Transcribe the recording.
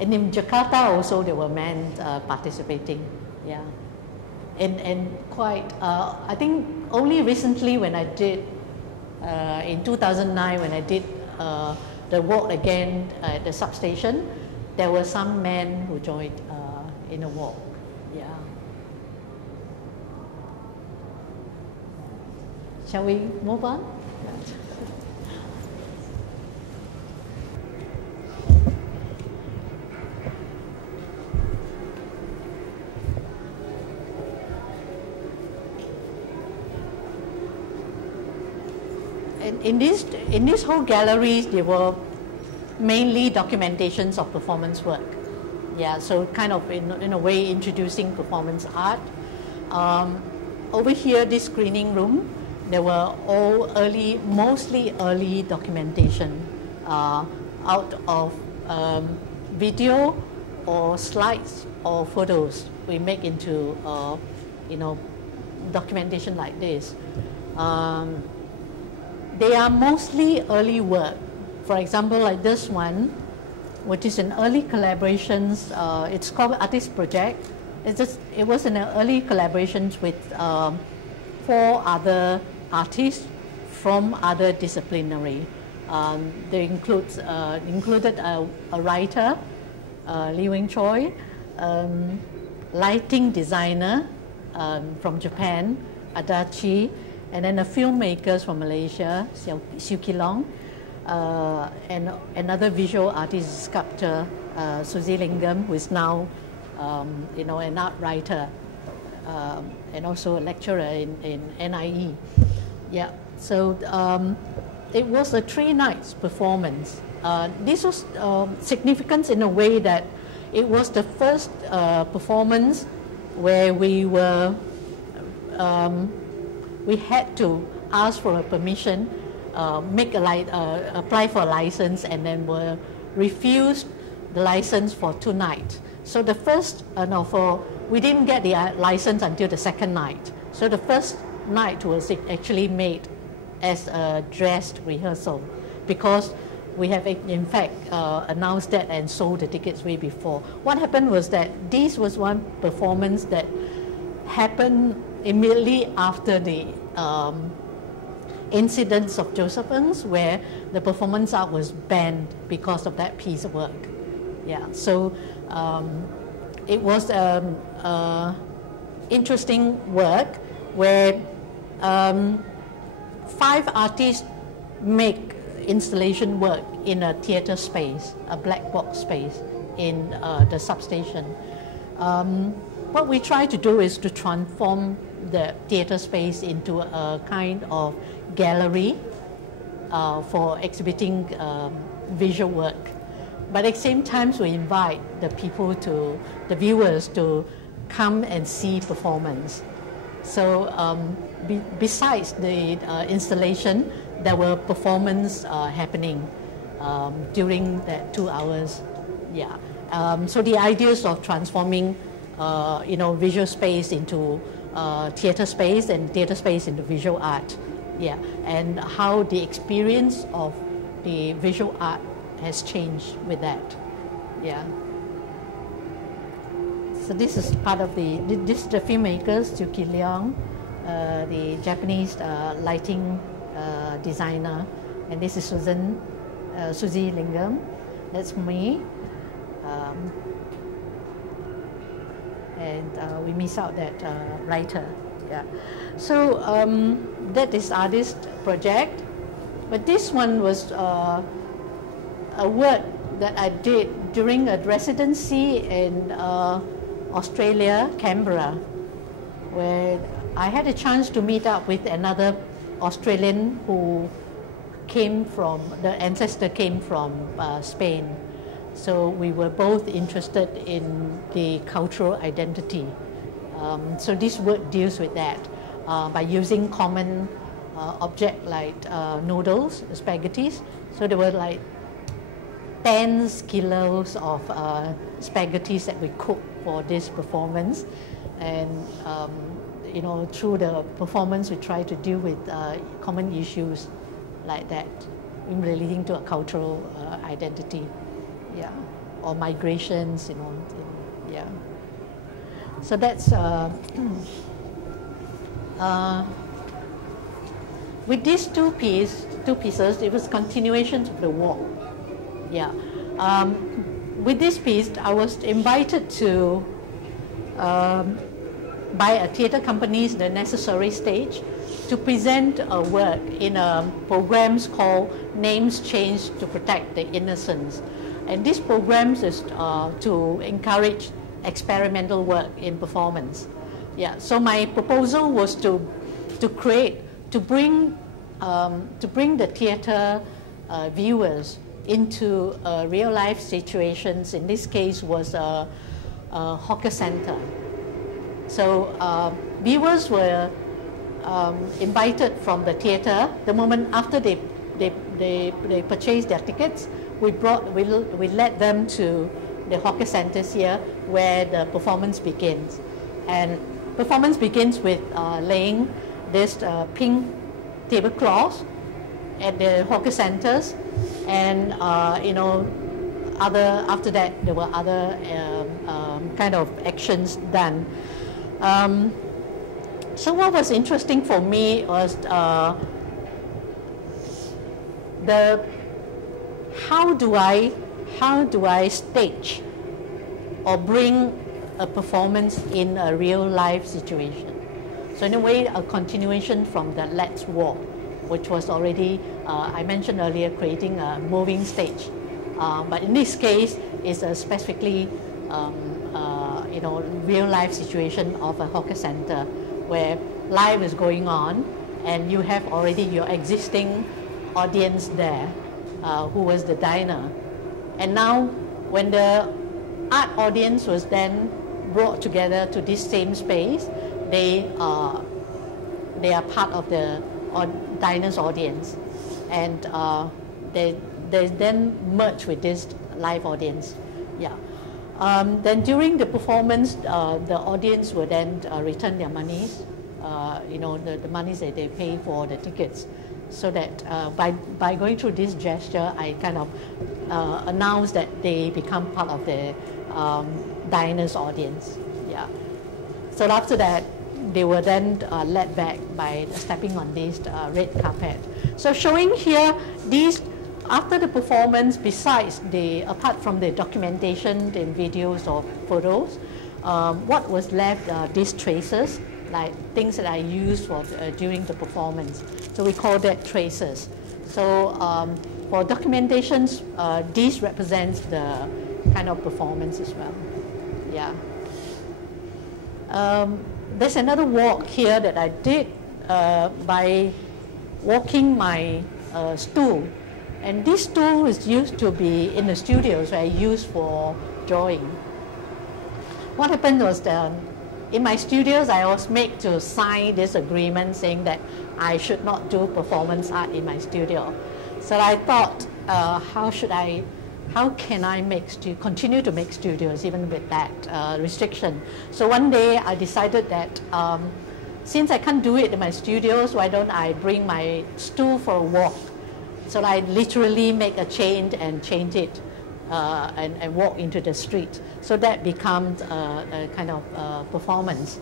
And in Jakarta also there were men participating, yeah. And quite, I think only recently when I did, in 2009 when I did the walk again at the substation, there were some men who joined in a walk, yeah. Shall we move on? In this whole gallery, there were mainly documentations of performance work. Yeah, so kind of in a way introducing performance art. Over here, this screening room, there were all mostly early documentation out of video or slides or photos we make into documentation like this. They are mostly early work. For example, like this one, which is an early collaborations. It's called Artist Project. It was an early collaborations with 4 other artists from other disciplinary. They included a writer, Li Wing Choi, lighting designer from Japan, Adachi, and then the filmmakers from Malaysia, Siu Kilong, and another visual artist, sculptor, Suzy Lingam, who is now, an art writer and also a lecturer in NIE. Yeah, so it was a 3 nights performance. This was significant in a way that it was the first performance where we were we had to ask for a permission, apply for a license, and then were refused the license for 2 nights. So the first, we didn't get the license until the second night. So the first night was actually made as a dressed rehearsal, because we have in fact announced that and sold the tickets way before. What happened was that this was one performance that happened immediately after the incidents of Joseph Ng's, where the performance art was banned because of that piece of work. Yeah, so it was interesting work where 5 artists make installation work in a theater space, a black box space in the substation. What we try to do is to transform the theater space into a kind of gallery for exhibiting visual work. But at the same time, we invite the viewers to come and see performance. So besides the installation, there were performance happening during that 2 hours. Yeah. So the ideas of transforming visual space into theater space and theater space into visual art, yeah, and how the experience of the visual art has changed with that, yeah. So this is part of the filmmakers, Siu Kilong, the Japanese lighting designer, and this is Suzy Lingam. That's me. And we miss out that writer. Yeah. So that is artist project, but this one was a work that I did during a residency in Australia, Canberra, where I had a chance to meet up with another Australian who came from, the ancestor came from Spain. So we were both interested in the cultural identity. So this work deals with that by using common object like noodles, spaghettis. So there were like tens kilos of spaghettis that we cooked for this performance, and through the performance we try to deal with common issues like that in relating to a cultural identity. Yeah. or migrations, you know, yeah. So that's, with these two pieces, it was continuation of the walk, yeah. With this piece, I was invited to, by a theatre company's The Necessary Stage, to present a work in a programs called Names Changed to Protect the Innocents. And this program is to encourage experimental work in performance. Yeah, so my proposal was to bring the theatre viewers into real life situations. In this case was a hawker center. So viewers were invited from the theatre. The moment after they purchased their tickets, we led them to the hawker centers here where the performance begins. And performance begins with laying this pink tablecloths at the hawker centers, and you know, after that there were other kind of actions done. So what was interesting for me was how do I stage or bring a performance in a real life situation. So in a way, a continuation from the Let's Walk, which was already, I mentioned earlier, creating a moving stage. But in this case, it's a specifically you know, real life situation of a hawker center where life is going on and you have already your existing audience there, who was the diner. And now when the art audience was then brought together to this same space, they are part of the diner's audience, and they then merge with this live audience. Yeah. Then during the performance, the audience will then return their monies, you know, the monies that they pay for the tickets, so that by going through this gesture, I kind of announce that they become part of the diner's audience. Yeah. So after that, they were then led back by stepping on this red carpet. So showing here these, after the performance, besides apart from the documentation in videos or photos, what was left, these traces, like things that I used for during the performance. So we call that traces. So for documentations, these represents the kind of performance as well. Yeah. There's another walk here that I did by walking my stool. And this stool is used to be in the studios where I use for drawing. What happened was that in my studios, I was made to sign this agreement saying that I should not do performance art in my studio. So I thought, how can I continue to make studios even with that restriction? So one day I decided that since I can't do it in my studios, why don't I bring my stool for a walk? So I literally make a change and change it and walk into the street. So that becomes a kind of performance.